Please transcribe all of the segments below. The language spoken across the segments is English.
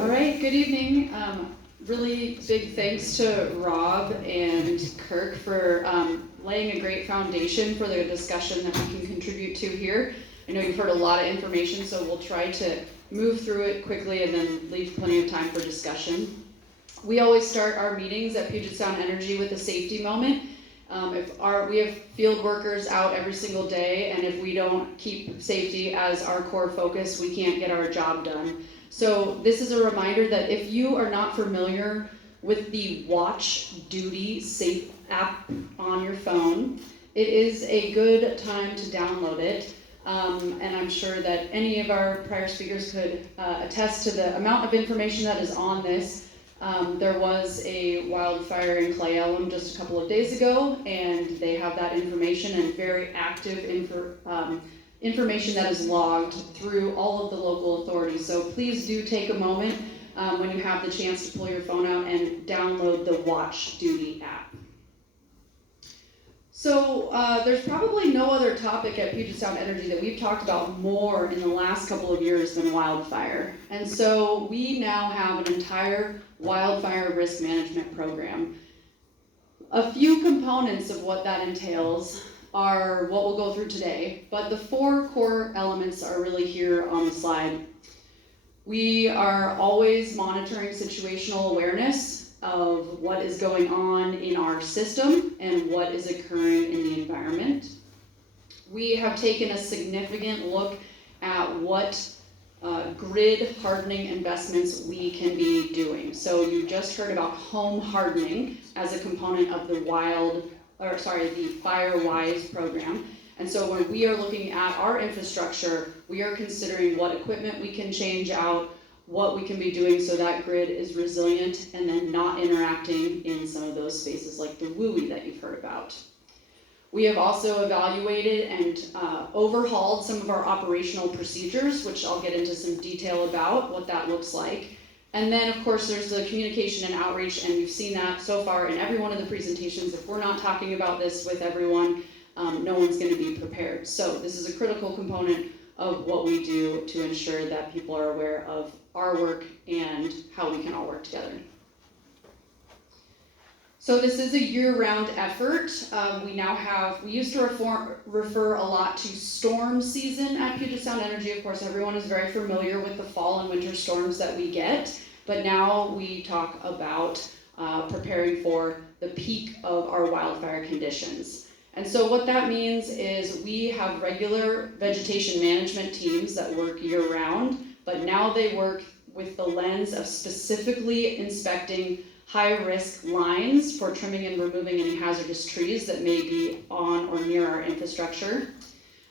All right, good evening. Really big thanks to Rob and Kirk for laying a great foundation for the discussion that we can contribute to here. I know you've heard a lot of information, so we'll try to move through it quickly and then leave plenty of time for discussion. We always start our meetings at Puget Sound Energy with a safety moment. We have field workers out every single day, and if we don't keep safety as our core focus, we can't get our job done. So this is a reminder that if you are not familiar with the Watch Duty Safe app on your phone, it is a good time to download it. And I'm sure that any of our prior speakers could attest to the amount of information that is on this. There was a wildfire in Clay Elum just a couple of days ago, and they have that information and very active information that is logged through all of the local authorities. So please do take a moment when you have the chance to pull your phone out and download the Watch Duty app. So there's probably no other topic at Puget Sound Energy that we've talked about more in the last couple of years than wildfire. And so we now have an entire wildfire risk management program. A few components of what that entails are what we'll go through today, but the four core elements are really here on the slide. We are always monitoring situational awareness of what is going on in our system and what is occurring in the environment. We have taken a significant look at what grid hardening investments we can be doing. So you just heard about home hardening as a component of the FireWise program. And so when we are looking at our infrastructure, we are considering what equipment we can change out, what we can be doing so that grid is resilient and then not interacting in some of those spaces like the WUI that you've heard about. We have also evaluated and overhauled some of our operational procedures, which I'll get into some detail about what that looks like. And then, of course, there's the communication and outreach, and you've seen that so far in every one of the presentations. If we're not talking about this with everyone, no one's going to be prepared. So this is a critical component of what we do to ensure that people are aware of our work and how we can all work together. So this is a year-round effort. We used to refer a lot to storm season at Puget Sound Energy. Of course, everyone is very familiar with the fall and winter storms that we get, but now we talk about preparing for the peak of our wildfire conditions. And so what that means is we have regular vegetation management teams that work year-round, but now they work with the lens of specifically inspecting high-risk lines for trimming and removing any hazardous trees that may be on or near our infrastructure.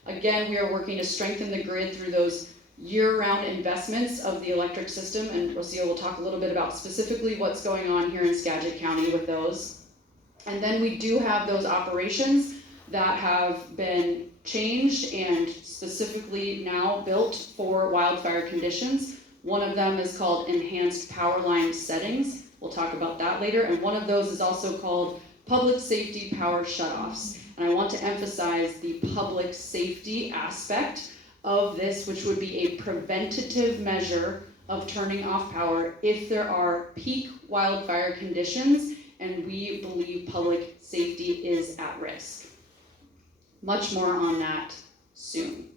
Again, we are working to strengthen the grid through those year-round investments of the electric system, and Rocio will talk a little bit about specifically what's going on here in Skagit County with those. And then we do have those operations that have been changed and specifically now built for wildfire conditions. One of them is called Enhanced Power Line Settings. We'll talk about that later. And one of those is also called Public Safety Power Shutoffs. And I want to emphasize the public safety aspect of this, which would be a preventative measure of turning off power if there are peak wildfire conditions and we believe public safety is at risk. Much more on that soon.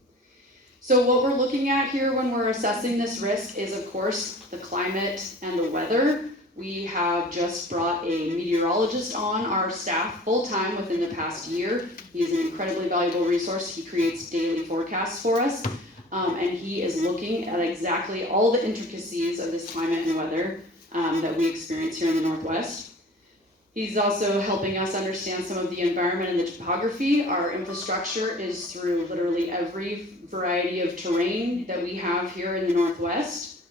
So what we're looking at here when we're assessing this risk is, of course, the climate and the weather. We have just brought a meteorologist on our staff full-time within the past year. He is an incredibly valuable resource. He creates daily forecasts for us, and he is looking at exactly all the intricacies of this climate and weather that we experience here in the Northwest. He's also helping us understand some of the environment and the topography. Our infrastructure is through literally every variety of terrain that we have here in the Northwest.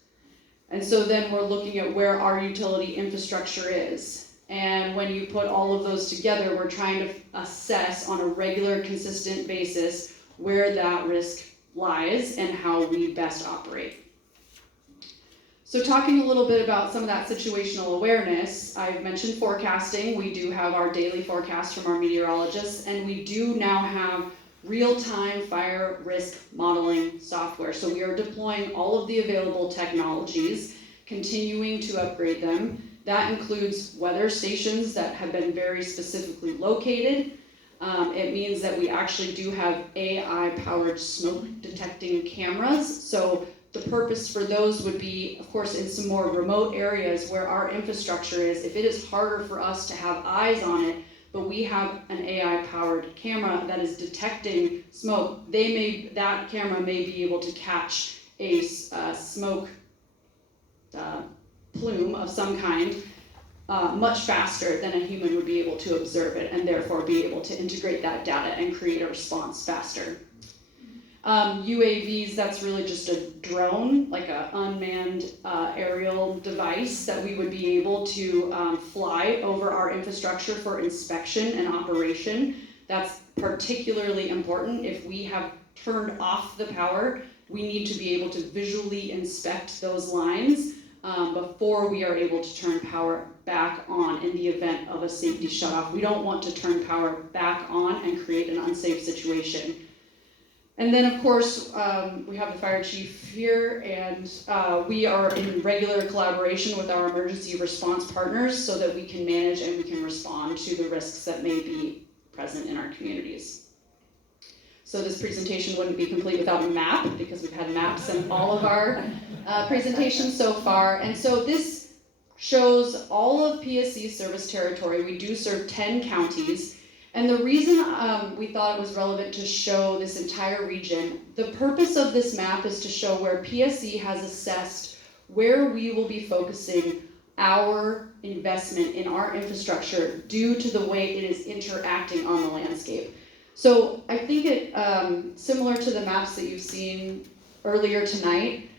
And so then we're looking at where our utility infrastructure is. And when you put all of those together, we're trying to assess on a regular, consistent basis where that risk lies and how we best operate. So talking a little bit about some of that situational awareness, I've mentioned forecasting. We do have our daily forecast from our meteorologists, and we do now have real-time fire risk modeling software. So we are deploying all of the available technologies continuing to upgrade them. That includes weather stations that have been very specifically located. It means that we actually do have AI-powered smoke detecting cameras. So the purpose for those would be, of course, in some more remote areas where our infrastructure is. If it is harder for us to have eyes on it, but we have an AI-powered camera that is detecting smoke, that camera may be able to catch a smoke plume of some kind much faster than a human would be able to observe it, and therefore be able to integrate that data and create a response faster. UAVs, that's really just a drone, like an unmanned aerial device that we would be able to fly over our infrastructure for inspection and operation. That's particularly important if we have turned off the power. We need to be able to visually inspect those lines before we are able to turn power back on in the event of a safety shutoff. We don't want to turn power back on and create an unsafe situation. And then, of course, we have the fire chief here, and we are in regular collaboration with our emergency response partners so that we can manage and we can respond to the risks that may be present in our communities. So this presentation wouldn't be complete without a map, because we've had maps in all of our presentations so far. And so this shows all of PSC's service territory. We do serve 10 counties. And the reason we thought it was relevant to show this entire region, the purpose of this map is to show where PSC has assessed where we will be focusing our investment in our infrastructure due to the way it is interacting on the landscape. So I think it, similar to the maps that you've seen earlier tonight,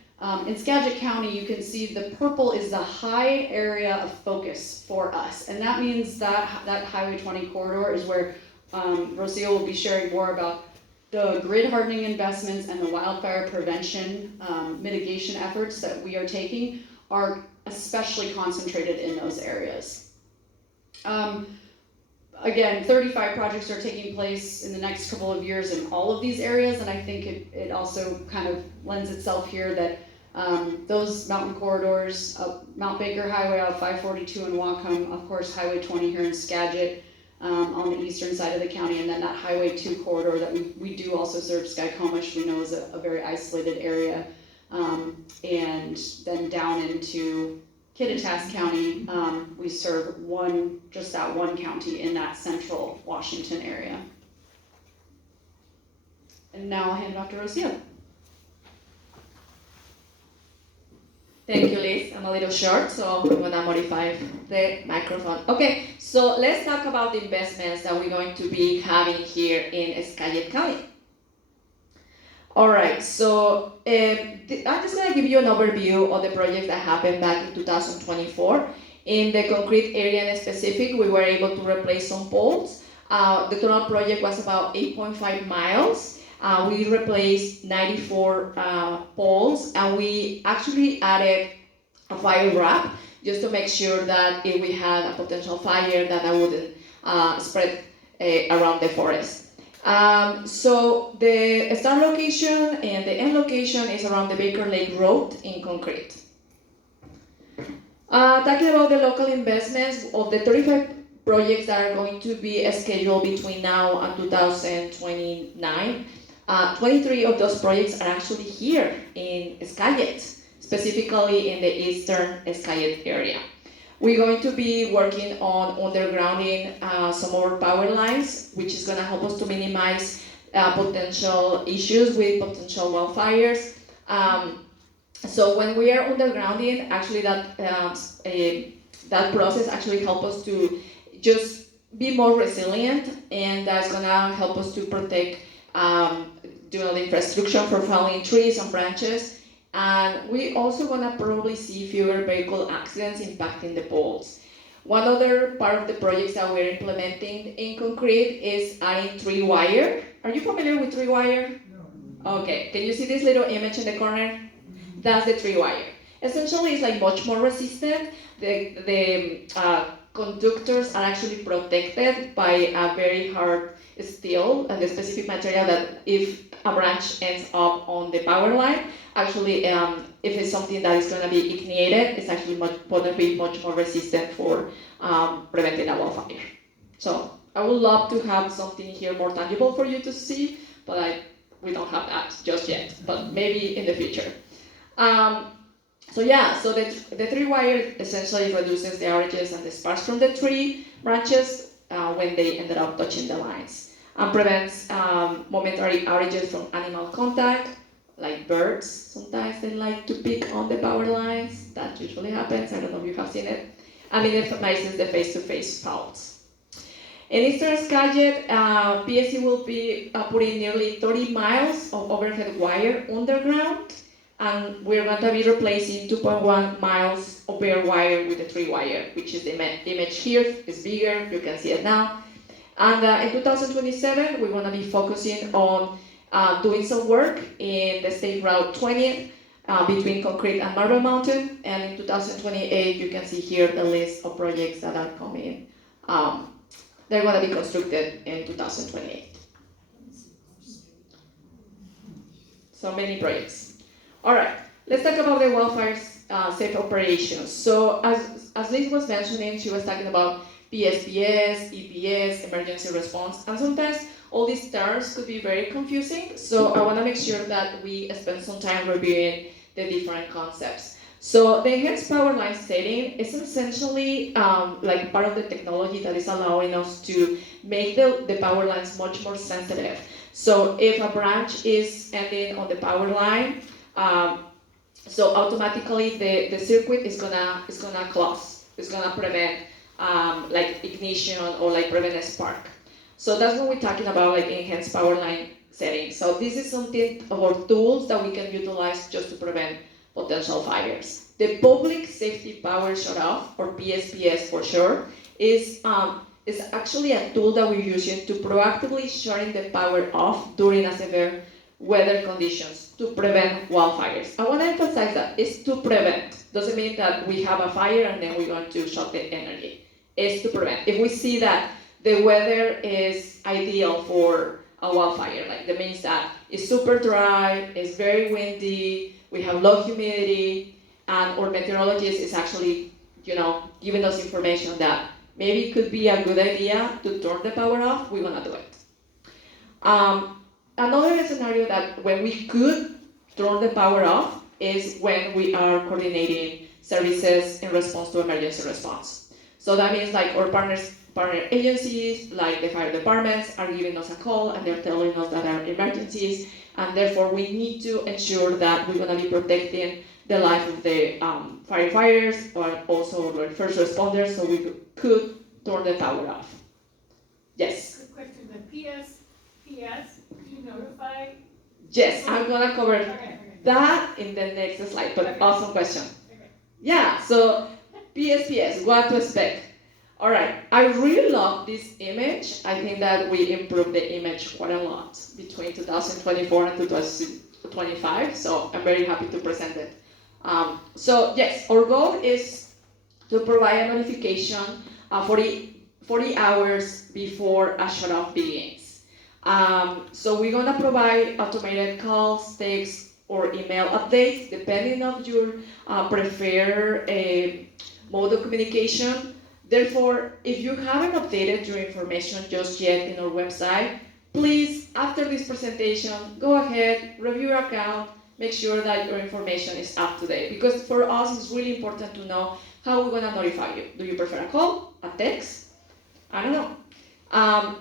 in Skagit County, you can see the purple is the high area of focus for us. And that means that Highway 20 corridor is where Rocio will be sharing more about the grid hardening investments and the wildfire prevention mitigation efforts that we are taking are especially concentrated in those areas. Again, 35 projects are taking place in the next couple of years in all of these areas, and I think it also kind of lends itself here that those mountain corridors, Mount Baker Highway out 542 in Whatcom, of course Highway 20 here in Skagit on the eastern side of the county, and then that Highway 2 corridor that we do also serve Skykomish, we know is a very isolated area, and then down into Kittitas County, we serve just that one county in that central Washington area. And now I'll hand it off to Rocio. Thank you, Liz. I'm a little short, so I'm gonna modify the microphone. Okay, so let's talk about the investments that we're going to be having here in Skagit County. All right, so I'm just gonna give you an overview of the project that happened back in 2024. In the concrete area in specific, we were able to replace some poles. The total project was about 8.5 miles. We replaced 94 poles, and we actually added a fire wrap just to make sure that if we had a potential fire, that wouldn't spread around the forest. So the start location and the end location is around the Baker Lake Road in concrete. Talking about the local investments, of the 35 projects that are going to be scheduled between now and 2029, 23 of those projects are actually here in Skagit, specifically in the eastern Skagit area. We're going to be working on undergrounding some more power lines, which is going to help us to minimize potential issues with potential wildfires. So when we are undergrounding, actually that process actually helps us to just be more resilient, and that's going to help us to protect the infrastructure for falling trees and branches. And we also gonna probably see fewer vehicle accidents impacting the poles. One other part of the projects that we're implementing in concrete is adding tree wire. Are you familiar with tree wire? No. Okay, can you see this little image in the corner? That's the tree wire. Essentially, it's like much more resistant. The conductors are actually protected by a very hard steel and the specific material that if a branch ends up on the power line, actually if it's something that is going to be ignited, it's actually going to be much more resistant for preventing a wildfire. So I would love to have something here more tangible for you to see, but we don't have that just yet, but maybe in the future. So the tree wire essentially reduces the outages and the sparks from the tree branches when they ended up touching the lines, and prevents momentary outages from animal contact, like birds. Sometimes they like to pick on the power lines. That usually happens. I don't know if you have seen it. And it minimizes the face-to-face faults. In Eastern Skagit, PSC will be putting nearly 30 miles of overhead wire underground, and we're going to be replacing 2.1 miles of bare wire with the tree wire, which is the image here. It's bigger, you can see it now. And in 2027, we're going to be focusing on doing some work in the State Route 20 between Concrete and Marble Mountain, and in 2028, you can see here the list of projects that are coming. They're going to be constructed in 2028. So many projects. All right, let's talk about the wildfires safe operations. So as Liz was mentioning, she was talking about PSPS, EPS, emergency response, and sometimes all these terms could be very confusing. So I want to make sure that we spend some time reviewing the different concepts. So the enhanced power line setting is essentially like part of the technology that is allowing us to make the power lines much more sensitive. So if a branch is ending on the power line, so automatically the circuit is gonna close. It's gonna prevent like ignition or like prevent a spark. So that's what we're talking about, like enhanced power line setting. So this is something or tools that we can utilize just to prevent potential fires. The public safety power shutoff, or PSPS for short, is actually a tool that we're using to proactively shutting the power off during a severe weather conditions to prevent wildfires. I want to emphasize that it's to prevent. Doesn't mean that we have a fire and then we're going to shut the energy. It's to prevent. If we see that the weather is ideal for a wildfire, like that means that it's super dry, it's very windy, we have low humidity, and our meteorologist is actually, giving us information that maybe it could be a good idea to turn the power off, we're gonna do it. Another scenario that when we could turn the power off is when we are coordinating services in response to emergency response. So that means like our partner agencies, like the fire departments, are giving us a call and they're telling us that are emergencies, and therefore we need to ensure that we're going to be protecting the life of the firefighters or also the first responders, so we could turn the power off. Yes? Good question. The PSPS, do you notify? Yes, I'm going to cover that in the next slide, but awesome question. Yeah, so PSPS, what to expect? All right, I really love this image. I think that we improved the image quite a lot between 2024 and 2025, so I'm very happy to present it. So yes, our goal is to provide a notification 40 hours before a shutoff begins. So we're gonna provide automated calls, texts, or email updates, depending on your preferred mode of communication. Therefore, if you haven't updated your information just yet in our website, please, after this presentation, go ahead, review your account, make sure that your information is up to date. Because for us, it's really important to know how we're gonna notify you. Do you prefer a call, a text? I don't know.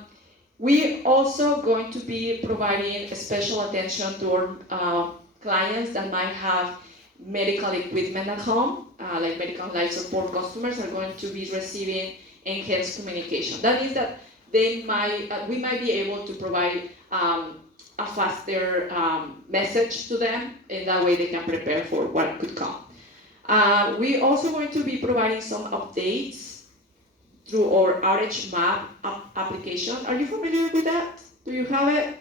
We also going to be providing special attention to our clients that might have medical equipment at home, like medical life support customers are going to be receiving enhanced communication. That means that we might be able to provide a faster message to them, in that way they can prepare for what could come. We also going to be providing some updates through our outage map application. Are you familiar with that? Do you have it?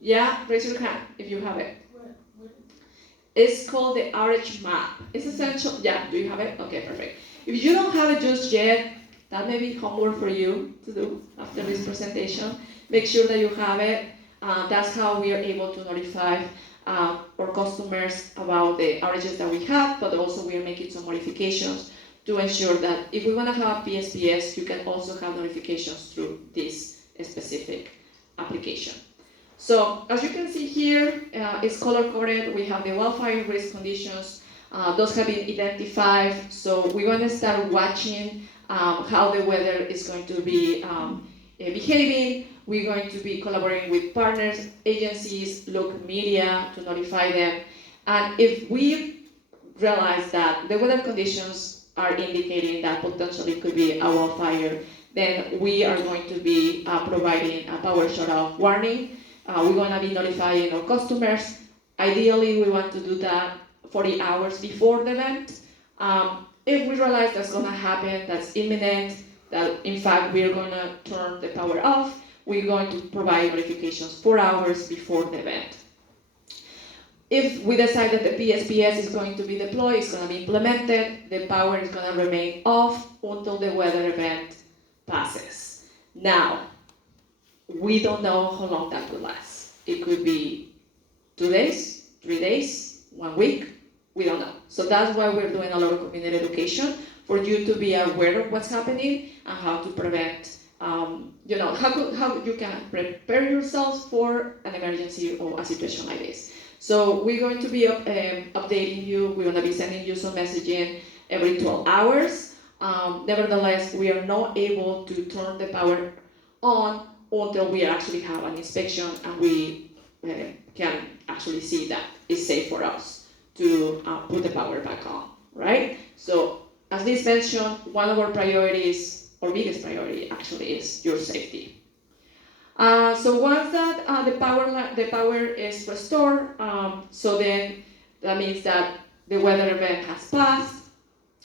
Yeah, raise your hand if you have it. It's called the outage map. It's essential. Yeah, do you have it? Okay, perfect. If you don't have it just yet, That may be homework for you to do after this presentation. Make sure that you have it. That's how we are able to notify our customers about the outages that we have, but also we are making some modifications to ensure that if we want to have PSPS, you can also have notifications through this specific application. So as you can see here, it's color-coded. We have the wildfire risk conditions. Those have been identified. So we're going to start watching how the weather is going to be behaving. We're going to be collaborating with partners, agencies, local media to notify them. And if we realize that the weather conditions are indicating that potentially could be a wildfire, then we are going to be providing a power shutoff warning. We're going to be notifying our customers. Ideally, we want to do that 40 hours before the event. If we realize that's going to happen, that's imminent, that in fact we're going to turn the power off, we're going to provide notifications 4 hours before the event. If we decide that the PSPS is going to be deployed, it's going to be implemented, the power is going to remain off until the weather event passes. Now, we don't know how long that could last. It could be 2 days, 3 days, 1 week, we don't know. So that's why we're doing a lot of community education for you to be aware of what's happening and how to prevent, how you can prepare yourselves for an emergency or a situation like this. So we're going to be updating you. We're going to be sending you some messaging every 12 hours. Nevertheless, we are not able to turn the power on until we actually have an inspection and we can actually see that it's safe for us to put the power back on, right? So as Liz mentioned, one of our priorities, or biggest priority actually, is your safety. So once that the power is restored, so then that means that the weather event has passed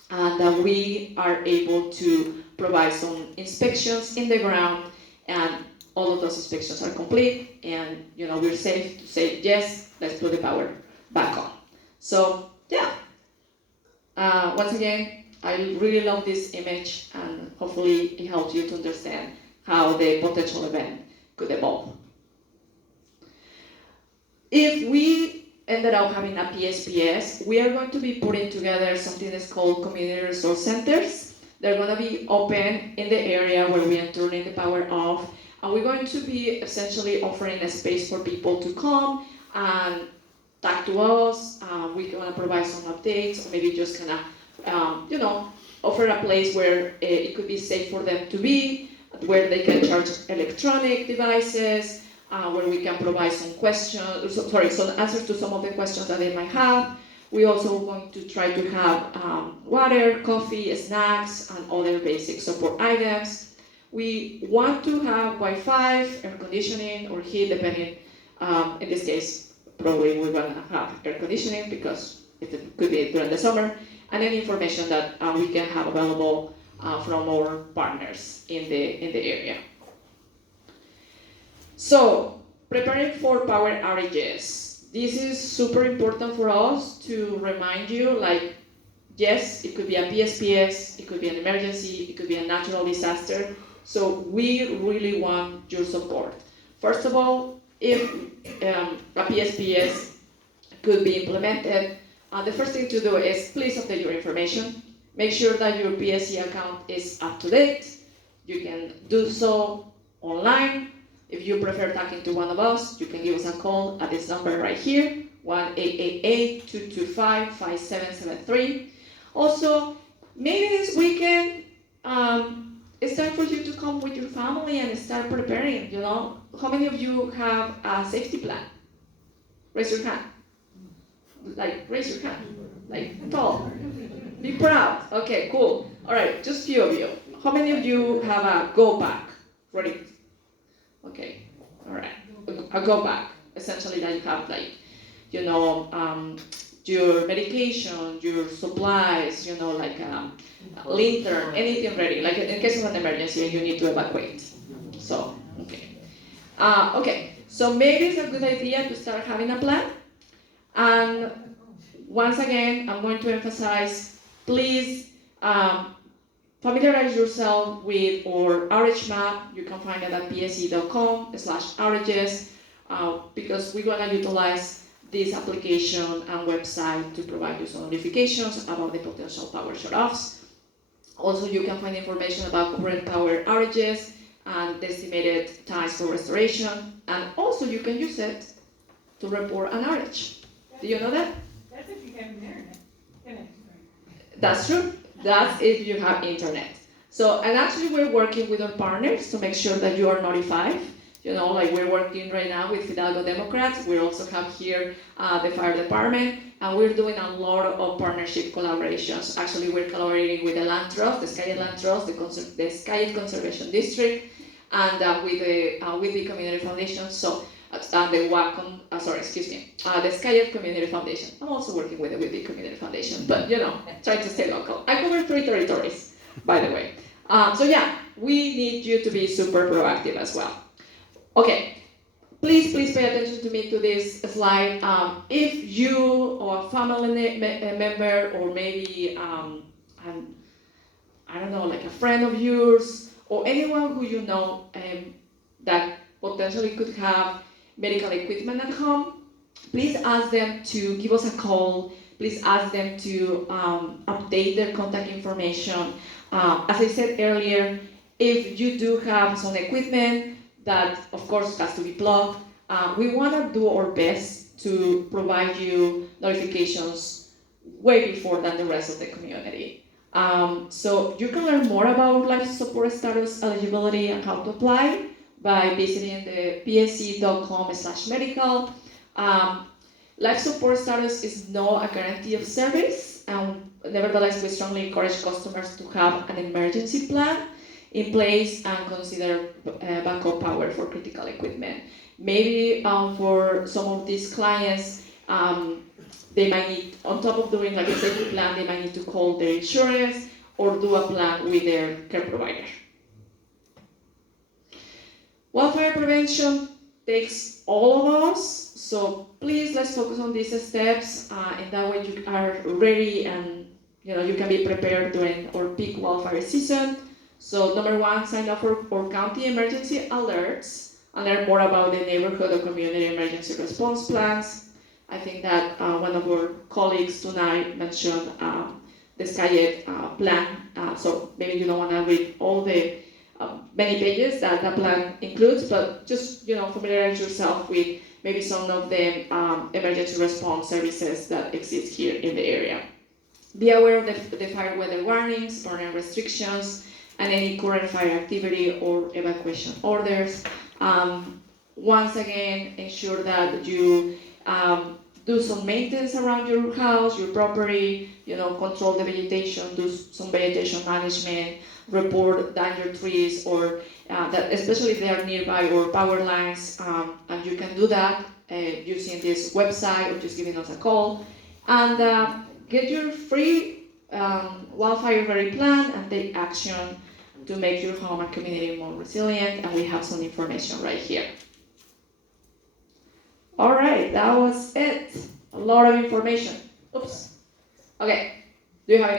and that we are able to provide some inspections in the ground, and all of those inspections are complete, and we're safe to say yes, let's put the power back on. So yeah, once again, I really love this image, and hopefully it helps you to understand how the potential event could evolve. If we ended up having a PSPS, we are going to be putting together something that's called community resource centers. They're going to be open in the area where we are turning the power off, and we're going to be essentially offering a space for people to come and talk to us. We're going to provide some updates, or maybe just kind of, offer a place where it could be safe for them to be, where they can charge electronic devices, where we can provide some answers to some of the questions that they might have. We also want to try to have water, coffee, snacks, and other basic support items. We want to have Wi-Fi, air conditioning, or heat, depending. In this case, probably we want to have air conditioning because it could be during the summer, and any information that we can have available from our partners in the area. So, preparing for power outages. This is super important for us to remind you, yes, it could be a PSPS, it could be an emergency, it could be a natural disaster. So we really want your support. First of all, if a PSPS could be implemented, the first thing to do is please update your information. Make sure that your PSE account is up to date. You can do so online. If you prefer talking to one of us, you can give us a call at this number right here, 1-888-225-5773. Also, maybe this weekend, it's time for you to come with your family and start preparing, How many of you have a safety plan? Raise your hand. Raise your hand. Tall. Be proud. Okay, cool. All right, just a few of you. How many of you have a go bag ready? Okay, all right. A go bag. Essentially, that you have your medication, your supplies, a lantern, anything ready. In case of an emergency, you need to evacuate. So, okay. So maybe it's a good idea to start having a plan. And once again, I'm going to emphasize, please familiarize yourself with our outage map. You can find it at pse.com/outages because we're gonna utilize this application and website to provide you some notifications about the potential power shutoffs. Also, you can find information about current power outages and the estimated times for restoration, and also you can use it to report an outage. Do you know that? That's if you have an internet connection. That's true. That's if you have internet. So, and actually we're working with our partners to make sure that you are notified. You know, like we're working right now with Fidalgo Democrats. We also have here the fire department, and we're doing a lot of partnership collaborations. Actually, we're collaborating with the Land Trust, the Skayet Land Trust, the Skayet Conservation District, and with the Community Foundation. So, the Wacom, the Skayet Community Foundation. I'm also working with the Community Foundation, but you know, trying to stay local. I cover 3 territories, by the way. So yeah, we need you to be super proactive as well. Okay, please pay attention to me to this slide. If you or a family member, or maybe I don't know, like a friend of yours, or anyone who you know that potentially could have medical equipment at home, please ask them to give us a call. Please ask them to update their contact information. As I said earlier, if you do have some equipment that, of course, has to be plugged, we want to do our best to provide you notifications way before than the rest of the community. So you can learn more about life support status eligibility and how to apply by visiting the pse.com/medical. Life support status is not a guarantee of service, and nevertheless, we strongly encourage customers to have an emergency plan in place and consider backup power for critical equipment. Maybe for some of these clients, they might need, on top of doing like a safety plan, they might need to call their insurance or do a plan with their care provider. Wildfire prevention takes all of us, so please let's focus on these steps. In that way you are ready and you can be prepared during our peak wildfire season. So number 1, sign up for county emergency alerts and learn more about the neighborhood or community emergency response plans. I think that one of our colleagues tonight mentioned the Skayet plan, so maybe you don't want to read all the many pages that the plan includes, but just familiarize yourself with maybe some of the emergency response services that exist here in the area. Be aware of the fire weather warnings, burning restrictions, and any current fire activity or evacuation orders. Once again, ensure that you do some maintenance around your house, your property, control the vegetation, do some vegetation management, report danger trees, or that especially if they are nearby or power lines, and you can do that using this website or just giving us a call. And get your free wildfire ready plan and take action to make your home and community more resilient, and we have some information right here. All right, that was it. A lot of information. Oops. Okay, do you have any